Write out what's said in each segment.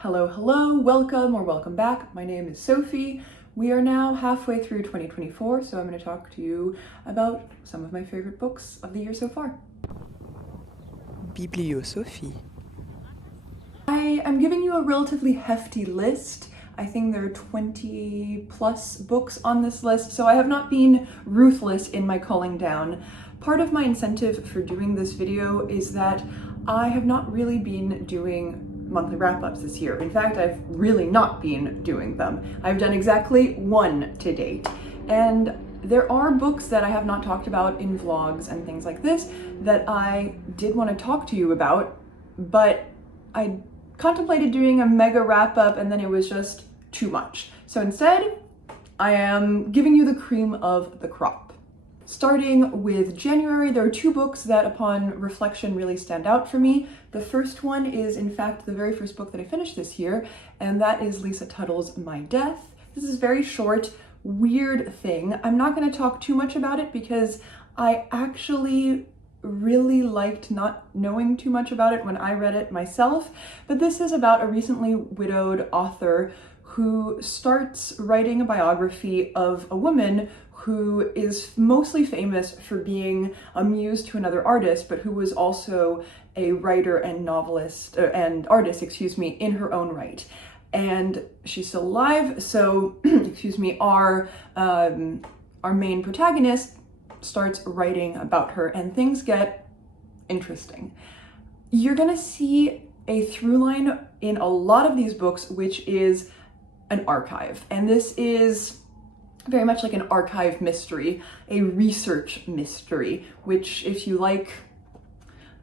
Hello, welcome or welcome back. My name is Sophie. We are now halfway through 2024, so I'm going to talk to you about some of my favorite books of the year so far. Bibliosophie. I am giving you a relatively hefty list. I think there are 20 plus books on this list, so I have not been ruthless in my culling down. Part of my incentive for doing this video is that I have not really been doing monthly wrap-ups this year. In fact, I've really not been doing them. I've done exactly one to date. And there are books that I have not talked about in vlogs and things like this that I did want to talk to you about, but I contemplated doing a mega wrap-up and then it was just too much. So instead, I am giving you the cream of the crop. Starting with January, there are two books that upon reflection really stand out for me. The first one is in fact the very first book that I finished this year, and that is Lisa Tuttle's My Death. This is a very short, weird thing. I'm not going to talk too much about it because I actually really liked not knowing too much about it when I read it myself, but this is about a recently widowed author who starts writing a biography of a woman who is mostly famous for being a muse to another artist, but who was also a writer and novelist, and artist, in her own right. And she's still alive, so, our main protagonist starts writing about her, and things get interesting. You're gonna see a through line in a lot of these books, which is an archive, and this is very much like an archive mystery, a research mystery, which if you like,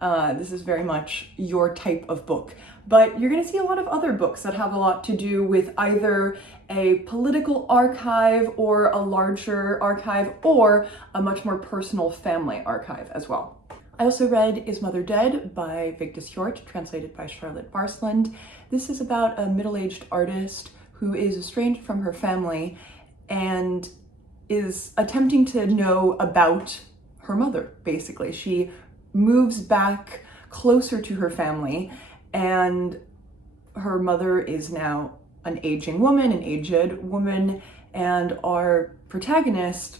this is very much your type of book. But you're gonna see a lot of other books that have a lot to do with either a political archive or a larger archive or a much more personal family archive as well. I also read Is Mother Dead by Vigdis Hjorth, translated by Charlotte Barslund. This is about a middle-aged artist who is estranged from her family and is attempting to know about her mother, basically. She moves back closer to her family, and her mother is now an aged woman, and our protagonist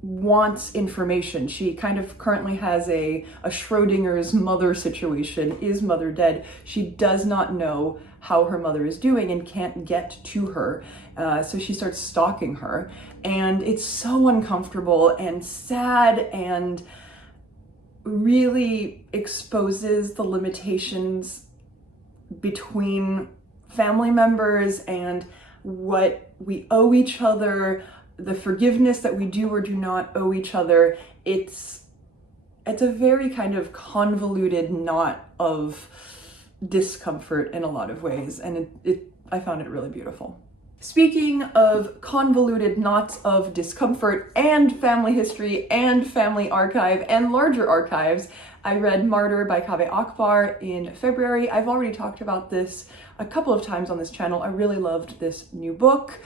wants information. She kind of currently has a Schrodinger's mother situation. Is mother dead? She does not know how her mother is doing and can't get to her. So she starts stalking her, and it's so uncomfortable and sad and really exposes the limitations between family members and what we owe each other, the forgiveness that we do or do not owe each other. It's a very kind of convoluted knot of discomfort in a lot of ways, and I found it really beautiful. Speaking of convoluted knots of discomfort and family history and family archive and larger archives, I read Martyr by Kaveh Akbar in February. I've already talked about this a couple of times on this channel. I really loved this new book.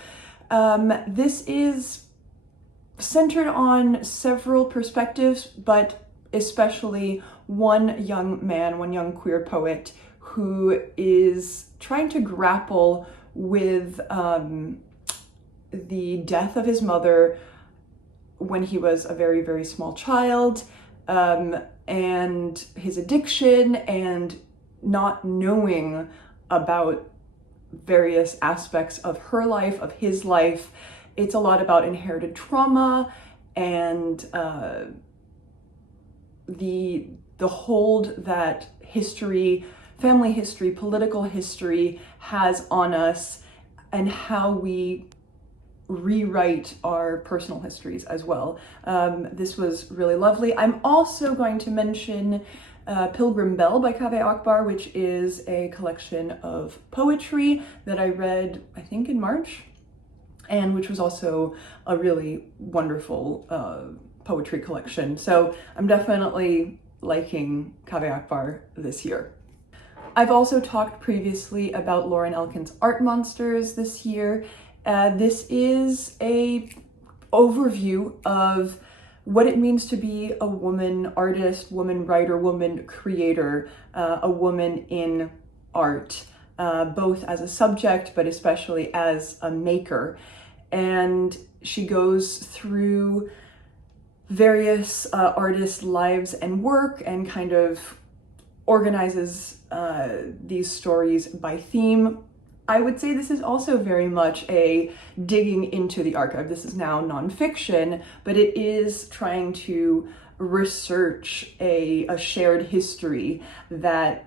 This is centered on several perspectives, but especially one young queer poet who is trying to grapple with the death of his mother when he was a very, very small child, and his addiction and not knowing about various aspects of her life, of his life. It's a lot about inherited trauma and the hold that history, family history, political history has on us, and how we rewrite our personal histories as well. This was really lovely. I'm also going to mention Pilgrim by Kaveh Akbar, which is a collection of poetry that I read, I think in March, and which was also a really wonderful poetry collection. So I'm definitely liking Kaveh Akbar this year. I've also talked previously about Lauren Elkin's Art Monsters this year. This is a overview of what it means to be a woman artist, woman writer, woman creator, a woman in art. both as a subject, but especially as a maker. And she goes through various artists' lives and work and kind of organizes these stories by theme. I would say this is also very much a digging into the archive. This is now nonfiction, but it is trying to research a shared history that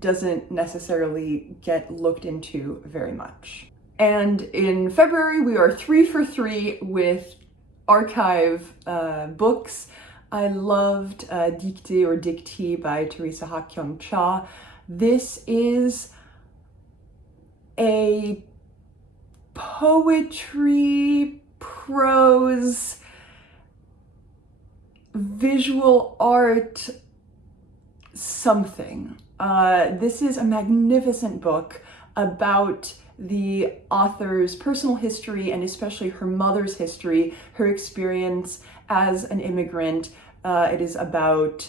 doesn't necessarily get looked into very much. And in February, we are 3 for 3 with archive books. I loved Dictée or Dictée by Theresa Kyung. This is a poetry, prose, visual art, something. This is a magnificent book about the author's personal history and especially her mother's history, her experience as an immigrant. It is about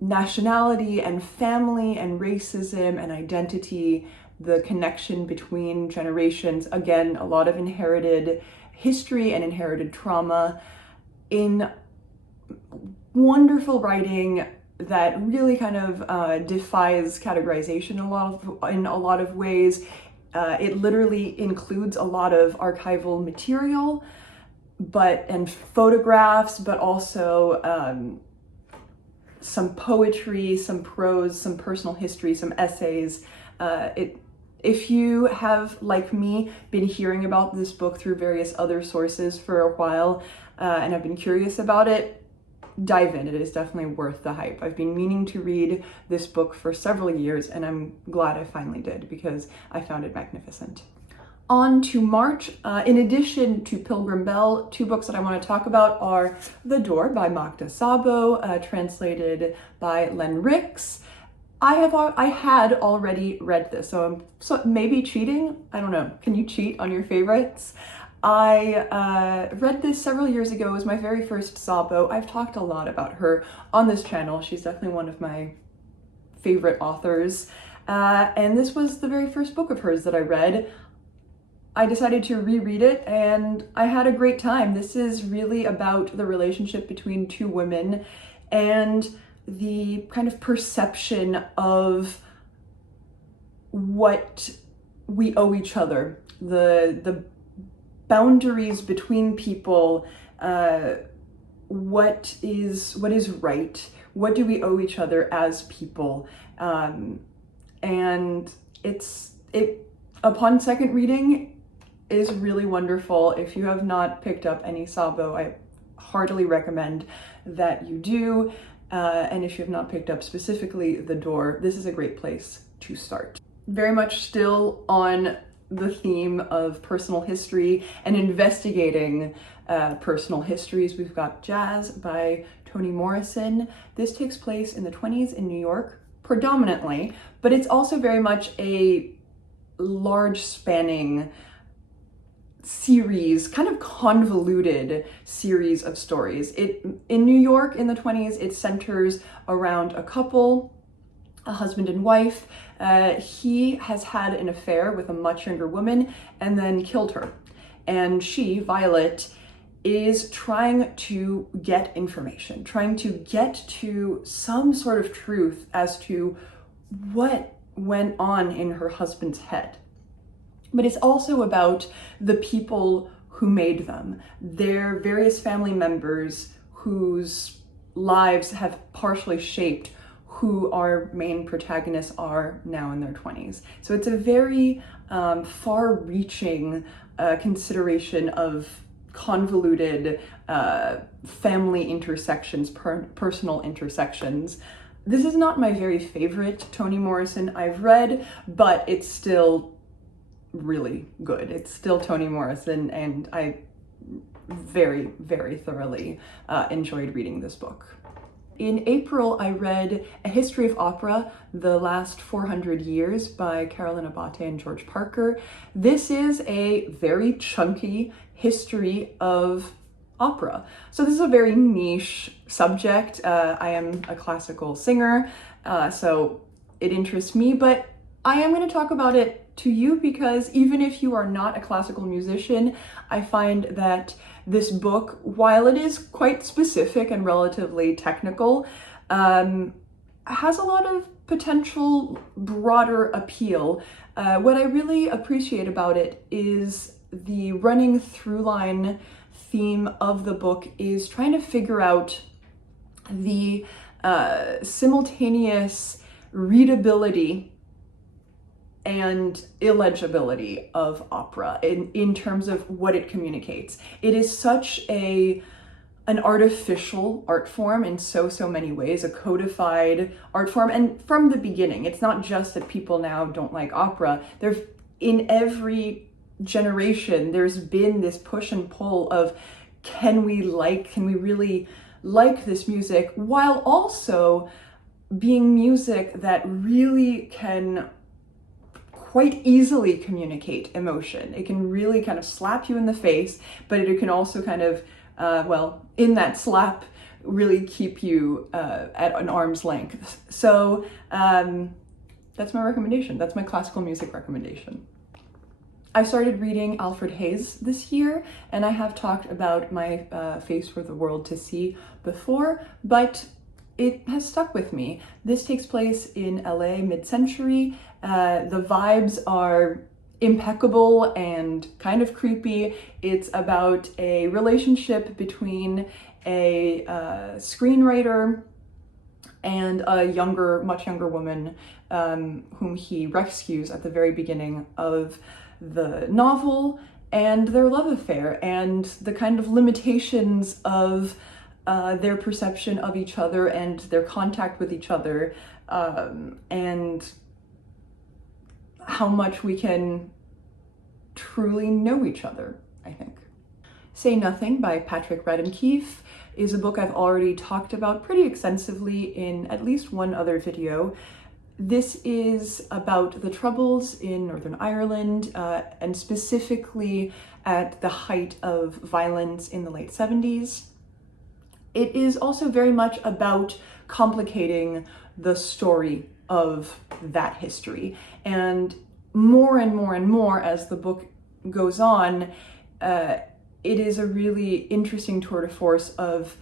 nationality and family and racism and identity, the connection between generations. Again, a lot of inherited history and inherited trauma in wonderful writing that really kind of defies categorization in a lot of ways. It literally includes a lot of archival material, and photographs, but also some poetry, some prose, some personal history, some essays. If you have, like me, been hearing about this book through various other sources for a while and have been curious about it, dive in. It is definitely worth the hype. I've been meaning to read this book for several years, and I'm glad I finally did because I found it magnificent. On to March. In addition to Pilgrim Bell, 2 books that I want to talk about are The Door by Magda Szabó, translated by Len Rix. I had already read this, so maybe cheating? I don't know. Can you cheat on your favorites? I read this several years ago. It was my very first Szabó. I've talked a lot about her on this channel. She's definitely one of my favorite authors. And this was the very first book of hers that I read. I decided to reread it and I had a great time. This is really about the relationship between 2 women and the kind of perception of what we owe each other, the boundaries between people, what is right, what do we owe each other as people, and it upon second reading is really wonderful. If you have not picked up any Szabó, I heartily recommend that you do. And if you have not picked up specifically The Door, this is a great place to start. Very much still on the theme of personal history and investigating personal histories, we've got Jazz by Toni Morrison. This takes place in the 20s in New York, predominantly, but it's also very much a large spanning series, kind of convoluted series of stories. In New York in the 20s, it centers around a couple, a husband and wife. He has had an affair with a much younger woman and then killed her. And she, Violet, is trying to get information, trying to get to some sort of truth as to what went on in her husband's head. But it's also about the people who made them, their various family members whose lives have partially shaped who our main protagonists are now in their 20s. So it's a very far-reaching consideration of convoluted family intersections, personal intersections. This is not my very favorite Toni Morrison I've read, but it's still really good. It's still Toni Morrison, and I very, very thoroughly enjoyed reading this book. In April, I read A History of Opera, The Last 400 Years by Carolyn, Abbate, and George Parker. This is a very chunky history of opera. So this is a very niche subject. I am a classical singer, so it interests me, but I am going to talk about it to you because even if you are not a classical musician, I find that this book, while it is quite specific and relatively technical, has a lot of potential broader appeal. What I really appreciate about it is the running through line theme of the book is trying to figure out the simultaneous readability and illegibility of opera in terms of what it communicates. It is such an artificial art form in so many ways, a codified art form. And from the beginning, it's not just that people now don't like opera. In every generation, there's been this push and pull of can we really like this music, while also being music that really can quite easily communicate emotion. It can really kind of slap you in the face, but it can also kind of, in that slap, really keep you at an arm's length. So that's my recommendation. That's my classical music recommendation. I started reading Alfred Hayes this year, and I have talked about my Face for the World to See before, but it has stuck with me. This takes place in LA mid-century. The vibes are impeccable and kind of creepy. It's about a relationship between a screenwriter and a much younger woman whom he rescues at the very beginning of the novel, and their love affair and the kind of limitations of their perception of each other and their contact with each other, and how much we can truly know each other, I think. Say Nothing by Radden Keefe is a book I've already talked about pretty extensively in at least one other video. This is about the Troubles in Northern Ireland, and specifically at the height of violence in the late 70s. It is also very much about complicating the story of that history. And more and more as the book goes on, it is a really interesting tour de force of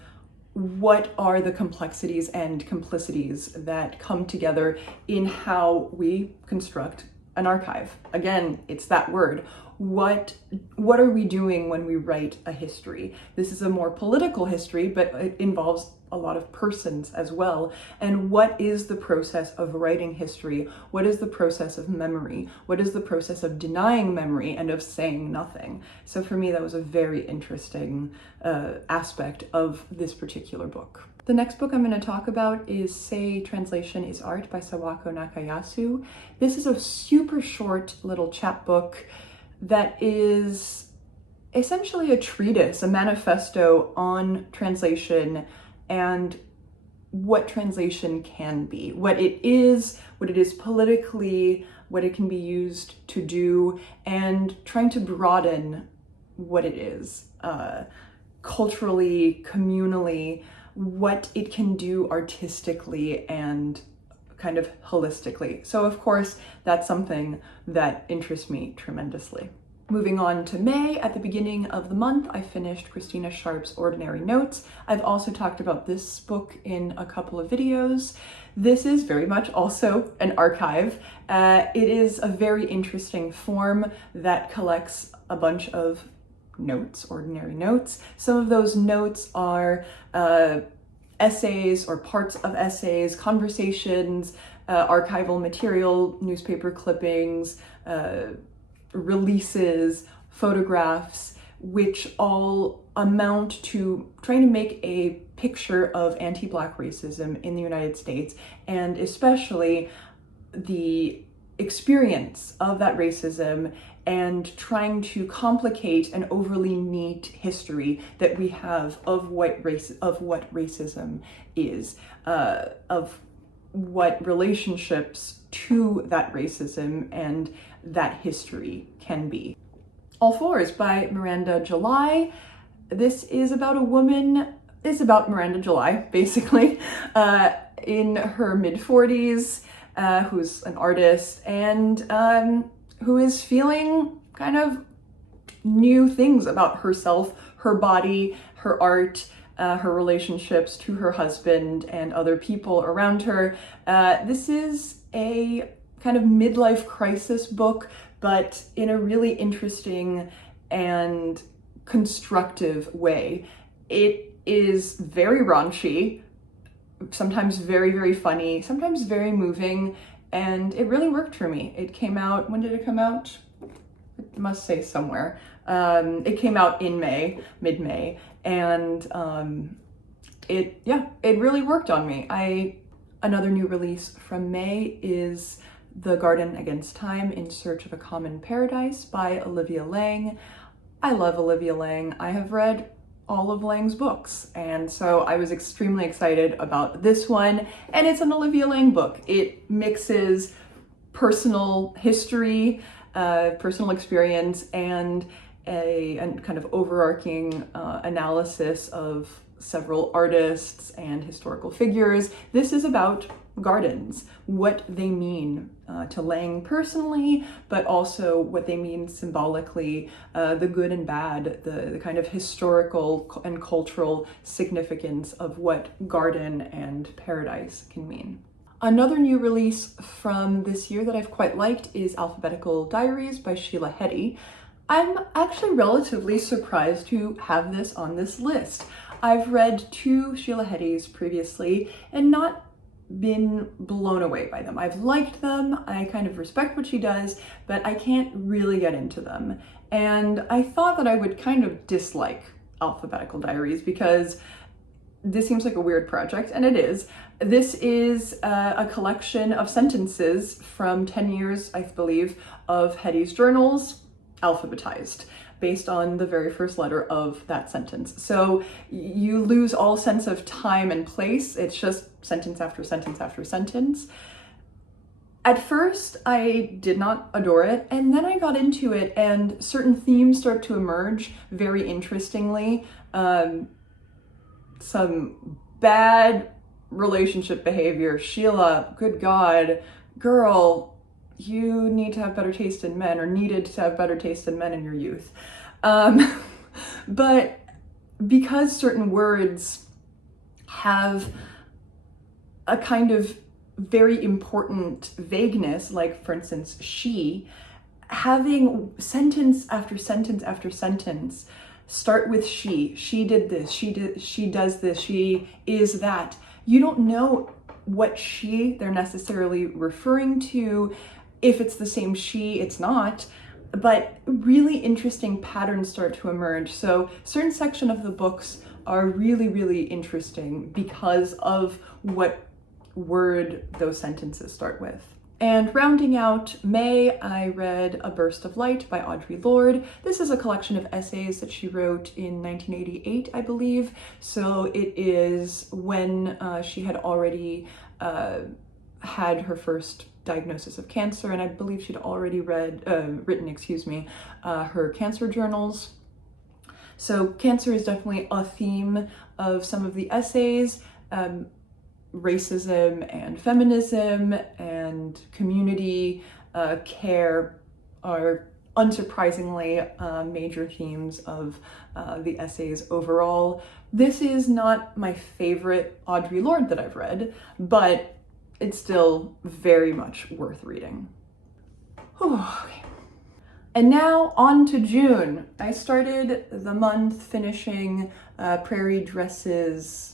what are the complexities and complicities that come together in how we construct an archive. Again, it's that word. What are we doing when we write a history? This is a more political history, but it involves a lot of persons as well. And what is the process of writing history? What is the process of memory? What is the process of denying memory and of saying nothing? So for me, that was a very interesting aspect of this particular book. The next book I'm going to talk about is Say Translation is Art by Sawako Nakayasu. This is a super short little chapbook that is essentially a treatise, a manifesto on translation and what translation can be, what it is politically, what it can be used to do, and trying to broaden what it is, culturally, communally, what it can do artistically and kind of holistically. So of course, that's something that interests me tremendously. Moving on to May, at the beginning of the month, I finished Christina Sharp's Ordinary Notes. I've also talked about this book in a couple of videos. This is very much also an archive. It is a very interesting form that collects a bunch of notes, ordinary notes. Some of those notes are essays or parts of essays, conversations, archival material, newspaper clippings, releases, photographs, which all amount to trying to make a picture of anti-Black racism in the United States, and especially the experience of that racism, and trying to complicate an overly neat history that we have of what racism is, of what relationships to that racism and that history can be. All Fours by Miranda July. This is about Miranda July, basically, in her mid-40s. who's an artist and who is feeling kind of new things about herself, her body, her art, her relationships to her husband and other people around her. This is a kind of midlife crisis book, but in a really interesting and constructive way. It is very raunchy, sometimes very, very funny, sometimes very moving, and it really worked for me. It came out, when did it come out? It must say somewhere. It came out in May, mid-May, and it really worked on me. Another new release from May is The Garden Against Time, In Search of a Common Paradise by Olivia Laing. I love Olivia Laing. I have read all of Laing's books, and so I was extremely excited about this one, and it's an Olivia Laing book. It mixes personal history, personal experience, and a kind of overarching analysis of several artists and historical figures. This is about gardens, what they mean to Laing personally, but also what they mean symbolically, the good and bad, the kind of historical and cultural significance of what garden and paradise can mean. Another new release from this year that I've quite liked is Alphabetical Diaries by Sheila Heti. I'm actually relatively surprised to have this on this list. I've read 2 Sheila Hetis previously and not been blown away by them. I've liked them, I kind of respect what she does, but I can't really get into them. And I thought that I would kind of dislike Alphabetical Diaries because this seems like a weird project, and it is. This is a collection of sentences from 10 years, I believe, of Heti's journals, alphabetized, based on the very first letter of that sentence. So you lose all sense of time and place. It's just sentence after sentence after sentence. At first, I did not adore it, and then I got into it, and certain themes start to emerge very interestingly. Some bad relationship behavior. Sheila, good God, girl, you need to have better taste in men, or needed to have better taste in men in your youth. But because certain words have a kind of very important vagueness, like for instance, she, having sentence after sentence after sentence start with she did this, she does this, she is that. You don't know what she they're necessarily referring to. If it's the same she, it's not. But really interesting patterns start to emerge. So certain section of the books are really, really interesting because of what word those sentences start with. And rounding out May, I read A Burst of Light by Audre Lorde. This is a collection of essays that she wrote in 1988, I believe. So it is when she had already had her first diagnosis of cancer, and I believe she'd already written her cancer journals. So cancer is definitely a theme of some of the essays. Racism and feminism and community care are unsurprisingly major themes of the essays overall. This is not my favorite Audre Lorde that I've read, but it's still very much worth reading. Whew, okay. And now on to June. I started the month finishing Prairie Dresses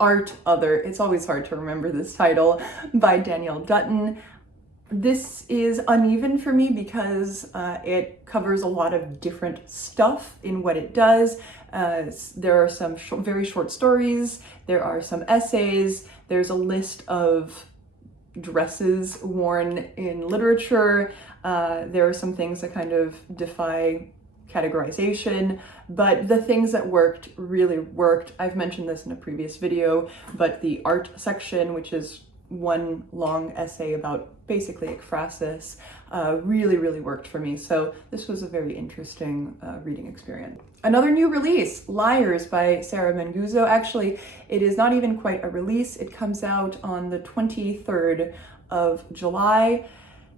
Art Other. It's always hard to remember this title, by Danielle Dutton. This is uneven for me because it covers a lot of different stuff in what it does. There are some very short stories, there are some essays, there's a list of dresses worn in literature. There are some things that kind of defy categorization, but the things that worked really worked. I've mentioned this in a previous video, but the art section, which is one long essay about basically ekphrasis, really worked for me. So this was a very interesting reading experience. Another new release, Liars by Sarah Manguzo. Actually, it is not even quite a release. It comes out on the 23rd of July.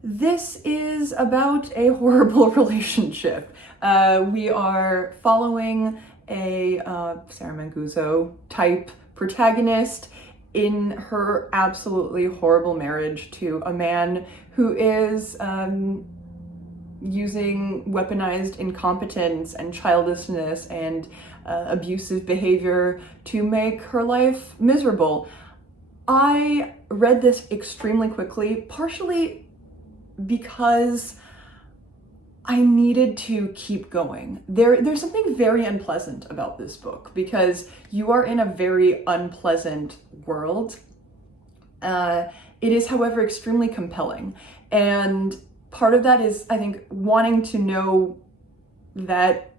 This is about a horrible relationship. We are following a Sarah Manguzo type protagonist in her absolutely horrible marriage to a man who is using weaponized incompetence and childishness and abusive behavior to make her life miserable. I read this extremely quickly, partially because I needed to keep going. There's something very unpleasant about this book because you are in a very unpleasant world. It is, however, extremely compelling. And part of that is, I think, wanting to know that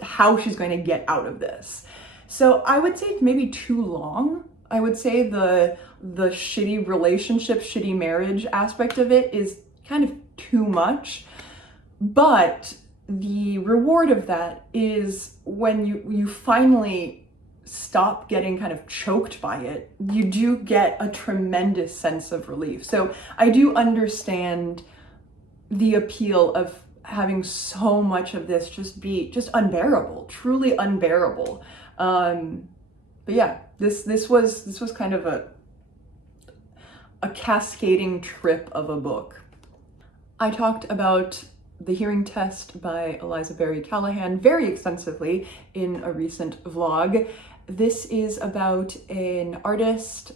how she's going to get out of this. So I would say it's maybe too long. I would say the shitty relationship, shitty marriage aspect of it is kind of too much. But the reward of that is when you finally stop getting kind of choked by it, you do get a tremendous sense of relief. So I do understand the appeal of having so much of this just be just unbearable, truly unbearable. But yeah, this was kind of a cascading trip of a book. I talked about The Hearing Test by Eliza Berry Callahan very extensively in a recent vlog. This is about an artist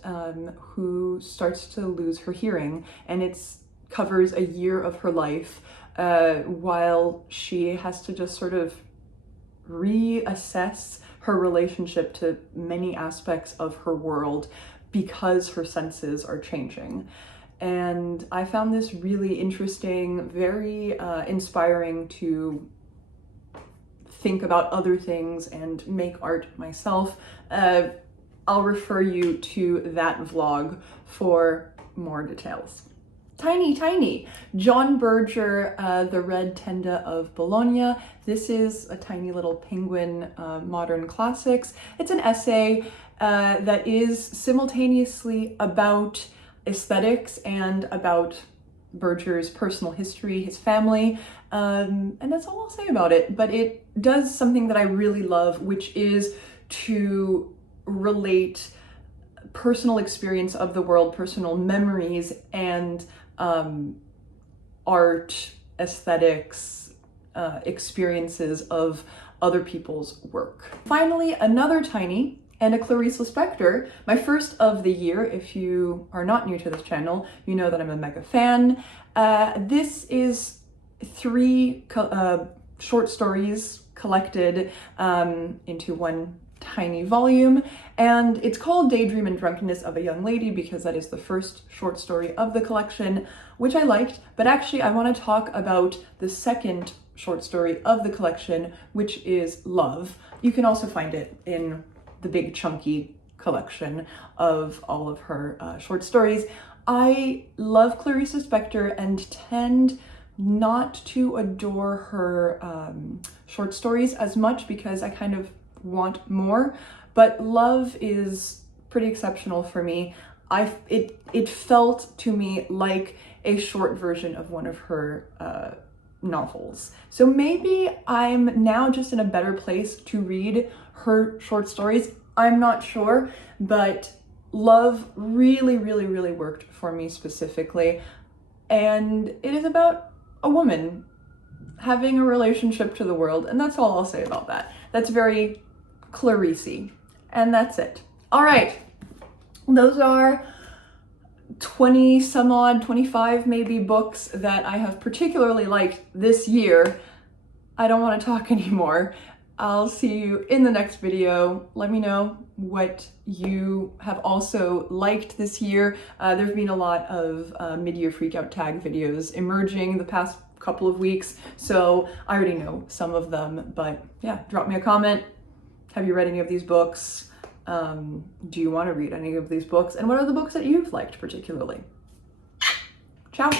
who starts to lose her hearing, and it covers a year of her life while she has to just sort of reassess her relationship to many aspects of her world because her senses are changing. And I found this really interesting, very inspiring to think about other things and make art myself. I'll refer you to that vlog for more details. Tiny. John Berger, The Red Tenda of Bologna. This is a tiny little penguin modern classics. It's an essay that is simultaneously about aesthetics and about Berger's personal history, his family, and that's all I'll say about it. But it does something that I really love, which is to relate personal experience of the world, personal memories, and art, aesthetics, experiences of other people's work. Finally, another tiny and a Clarice Lispector, my first of the year. If you are not new to this channel, you know that I'm a mega fan. This is 3 short stories collected into one tiny volume, and it's called Daydream and Drunkenness of a Young Lady because that is the first short story of the collection, which I liked. But actually I want to talk about the second short story of the collection, which is Love. You can also find it in the big chunky collection of all of her short stories. I love Clarice Lispector and tend not to adore her short stories as much because I kind of want more, but Love is pretty exceptional for me. It felt to me like a short version of one of her novels. So maybe I'm now just in a better place to read her short stories. I'm not sure, but Love really worked for me specifically. And it is about a woman having a relationship to the world, and that's all I'll say about that. That's very Clarice-y, and that's it. All right, those are 20 some odd, 25 maybe books that I have particularly liked this year. I don't want to talk anymore. I'll see you in the next video. Let me know what you have also liked this year. There's been a lot of mid-year freakout tag videos emerging the past couple of weeks, so I already know some of them, but yeah, drop me a comment. Have you read any of these books? Do you want to read any of these books? And what are the books that you've liked particularly? Ciao.